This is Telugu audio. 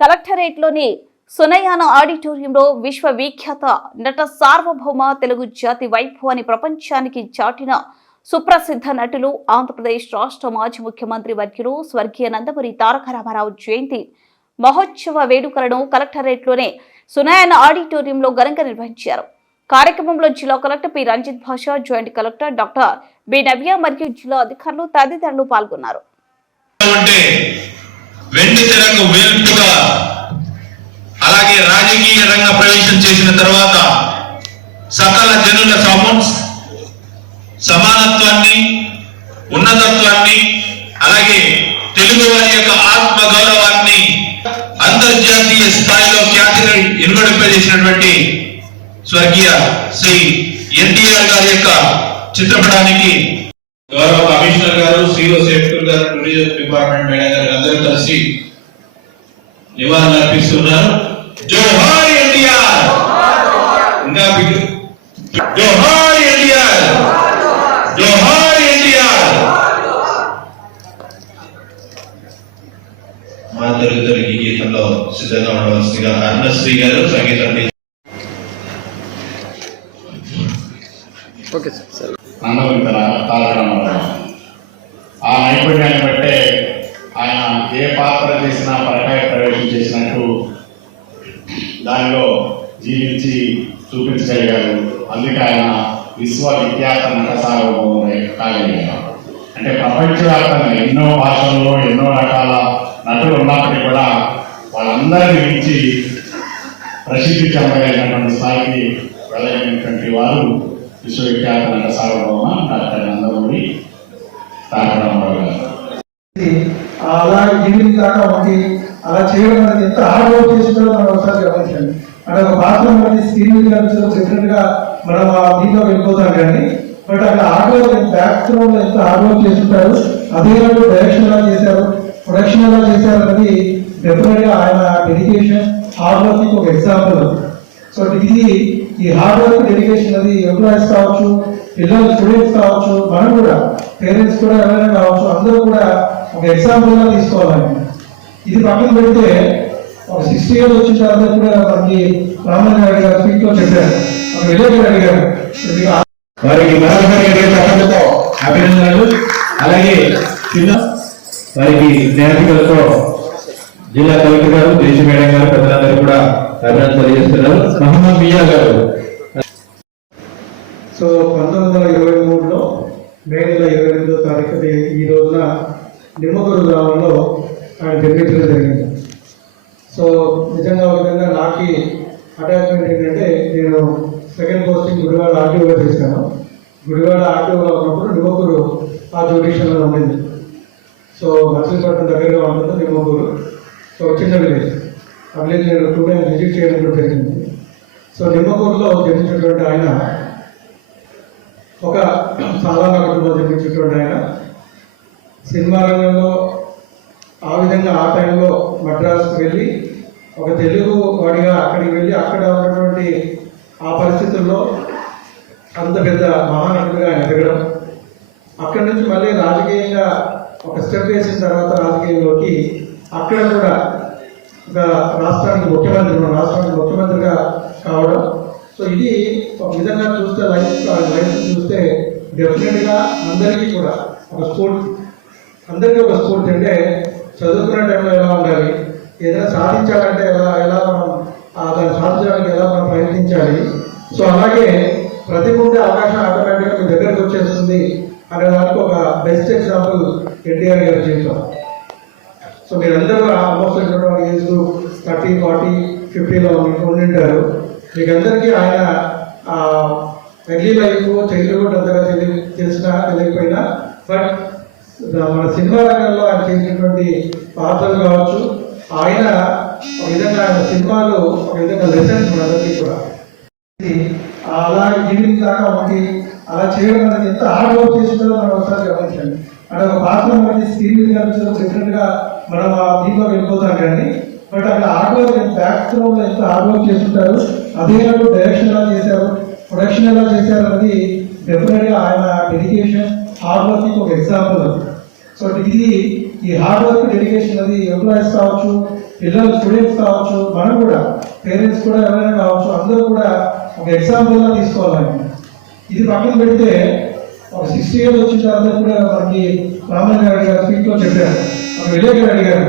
కలెక్టరేట్లోని సునయాన ఆడిటోరియంలో విశ్వవిఖ్యాత నట సార్వభౌమ తెలుగు జాతి వైభవాన్ని ప్రపంచానికి చాటిన సుప్రసిద్ధ నటులు ఆంధ్రప్రదేశ్ రాష్ట్ర మాజీ ముఖ్యమంత్రి వర్యులు స్వర్గీయ నందమూరి తారక రామారావు జయంతి మహోత్సవ వేడుకలను కలెక్టరేట్లోనే సునయన ఆడిటోరియంలో ఘనంగా నిర్వహించారు. కార్యక్రమంలో జిల్లా collector P. Ranjith Basha joint collector doctor B. Navya మరియు జిల్లా అధికారులు తదితరులు పాల్గొన్నారు. వెండి తెరకు వేలు అలాగే రాజకీయ రంగ ప్రవేశం చేసిన తర్వాత సకల జనుల సమానత్వాన్ని ఉన్నతత్వాన్ని అలాగే తెలుగు వారి యొక్క ఆత్మ గౌరవాన్ని అంతర్జాతీయ స్థాయిలో ఖ్యాతిని ఇనుగడింపజేసినటువంటి స్వర్గీయ శ్రీ ఎన్టీఆర్ గారి యొక్క చిత్రపటానికి గౌరవ కమిషనర్ గారు సిఓ సేఫ్టర్ గారు టూరిజం డిపార్ట్మెంట్ మేనేజర్ అందరూ కలిసి నివాళులు అర్పిస్తున్నారు జోహార్ ఎన్టీఆర్. ఇంకా బిగ్గు. జోహార్ ఎన్టీఆర్. జోహార్ ఎన్టీఆర్. మా తెలుగు తెలుగు గీతంలో సిద్ధంగా ఉండవలసిందిగా గారు సంగీతం ఆ నైపుణ్యాన్ని బట్టే ఆయన ఏ పాత్ర చేసినా పరకాయ ప్రవేశం చేసినట్టు దానిలో జీవించి చూపించగలిగారు అందుకే ఆయన విశ్వవిఖ్యాత నట సార్వభౌముడై కాగలిగారు అంటే ప్రపంచవ్యాప్తంగా ఎన్నో భాషల్లో ఎన్నో రకాల నటులు ఉన్నప్పటికీ కూడా వాళ్ళందరినీ మించి ప్రసిద్ధి చెందగలిగినటువంటి స్థాయికి వెళ్ళగలిగినటువంటి వారు విశ్వవిఖ్యాత నట సార్వభౌమ డాక్టర్ నందమూరి తారక రామారావు గారు. అలా ఈవినింగ్ దాకా ఉంది. అలా చేయడం అనేది ఎంత హార్డ్ వర్క్ చేస్తుందో మనం ఒకసారి గమనించండి. అంటే ఒక పాత్ర అనేది స్క్రీన్ మీద డిఫరెంట్గా మనం ఆ దీంట్లో వెళ్ళిపోతాం కానీ బట్ అక్కడ హార్డ్ వర్క్ బ్యాక్లో ఎంత హార్డ్ వర్క్ చేస్తుంటారు అదే డైరెక్షన్ ఎలా చేశారు ప్రొడక్షన్ ఎలా చేశారు అనేది డెఫినెట్గా ఆయన డెడికేషన్ హార్డ్ వర్క్ ఒక ఎగ్జాంపుల్ సో ఇది ఈ హార్డ్ వర్క్ డెడికేషన్ అది ఎంప్లాయీస్ కావచ్చు పిల్లలు స్టూడెంట్స్ కావచ్చు మనం కూడా పేరెంట్స్ కూడా ఎవరైనా కావచ్చు అందరూ కూడా ఒక ఎగ్జాంపుల్గా తీసుకోవాలండి ఇది పక్కన పెడితే ఒక సిక్స్టీ ఇయర్స్ వచ్చిన తర్వాత కూడా మనకి రామన్ గారి గారు స్పీక్లో చెప్పారు. ఒక విలేకరు అడిగారు. వారికి అభినందనలు. అలాగే చిన్న వారికి జ్ఞాపికలతో జిల్లా కలెక్టర్ గారు దేశ మేడం గారు పెద్దలందరూ కూడా అభినందనలు తెలియజేస్తున్నారు. మహమ్మద్ మియా గారు. సో పంతొమ్మిది వందల ఇరవై మూడులో మే నెల ఇరవై ఎనిమిదో తారీఖు ఈ రోజున నిమ్మగూరు గ్రామంలో ఆయన జన్మించడం జరిగింది. సో నిజంగా ఒక విధంగా నాకు అటాచ్మెంట్ ఏంటంటే నేను సెకండ్ పోస్టింగ్ గుడివాడ ఆర్టీఓగా చేశాను. గుడివాడ ఆర్టీఓగా ఉన్నప్పుడు నిమ్మకూరు ఆ జ్యుడిషియల్లో ఉండింది. సో మచిలీపట్నం దగ్గరగా ఉంటుంది నిమ్మకూరు సో చిన్న విలేజ్ ఆ విలేజ్ నేను టూ టైమ్స్ విజిట్ చేయడం కూడా జరిగింది. సో నిమ్మకూరులో జన్మించినటువంటి ఆయన ఒక సాధారణ కుటుంబం జన్మించినటువంటి ఆయన సినిమా రంగంలో ఆ విధంగా ఆ టైంలో మద్రాసుకు వెళ్ళి ఒక తెలుగు వాడిగా అక్కడికి వెళ్ళి అక్కడ ఉన్నటువంటి ఆ పరిస్థితుల్లో అంత పెద్ద మహానటుడిగా ఎదగడం. అక్కడి నుంచి మళ్ళీ రాజకీయంగా ఒక స్టెప్ వేసిన తర్వాత రాజకీయంలోకి అక్కడ కూడా ఒక రాష్ట్రానికి ముఖ్యమంత్రి రాష్ట్రానికి ముఖ్యమంత్రిగా కావడం. సో ఇది ఒక విధంగా చూస్తే లైఫ్ లైఫ్ చూస్తే డెఫినెట్గా అందరికీ కూడా ఒక స్ఫూర్తి. అందరికీ ఒక స్ఫూర్తి అంటే చదువుకునే టైంలో ఎలా ఉండాలి? ఏదైనా సాధించాలంటే ఎలా ఎలా మనం దాన్ని సాధించడానికి ఎలా మనం ప్రయత్నించాలి? సో అలాగే ప్రతిభ ఉంటే అవకాశం ఆటోమేటిక్గా మీ దగ్గరకు వచ్చేస్తుంది అనే దానికి ఒక బెస్ట్ ఎగ్జాంపుల్ ఎన్టీఆర్ గారి జీవితం. సో మీరందరూ ఆల్మోస్ట్ ఏజ్ థర్టీ ఫార్టీ ఫిఫ్టీలో ఉండింటారు మీకు అందరికీ ఆయన ఎర్లీ లైఫ్ చైల్డ్హుడ్ అంతగా తెలియ తెలిసినా తెలియకపోయినా బట్ మన సినిమా రంగంలో ఆయన చేసినటువంటి పాత్రలు కావచ్చు ఆయన ఒక విధంగా ఆయన సినిమాలు ఒక విధంగా లెసన్స్ మనందరికీ కూడా. అలా ఈవినింగ్ దాకా ఒకటి అలా చేయడం అనేది ఎంత హార్డ్ వర్క్ చేస్తుందో మనం ఒకసారి గమనించండి. అంటే ఒక పాత్ర మనకి స్క్రీన్ మీద కనిపించడం డిఫరెంట్గా మనం ఆ దీంట్లో వెళ్ళిపోతాం కానీ బట్ అక్కడ హార్డ్ వర్క్ ఎంత హార్డ్ వర్క్ చేస్తుంటారు అదే డైరెక్షన్ ఎలా చేశారు ప్రొడక్షన్ ఎలా చేశారు అనేది డెఫినెట్గా ఆయన డెడికేషన్ హార్డ్ వర్క్ ఒక ఎగ్జాంపుల్ సో ఇది ఈ హార్డ్ వర్క్ డెడికేషన్ అది ఎంప్లాయీస్ కావచ్చు పిల్లలు స్టూడెంట్స్ కావచ్చు మనం కూడా పేరెంట్స్ కూడా ఎవరైనా కావచ్చు అందరూ కూడా ఒక ఎగ్జాంపుల్గా తీసుకోవాలి. ఇది పక్కన పెడితే ఒక సిక్స్టీ ఇయర్స్ వచ్చిన తర్వాత కూడా మనకి రామన్ గారు గారు స్పీక్లో చెప్పారు. ఒక విలేకరు అడిగారు.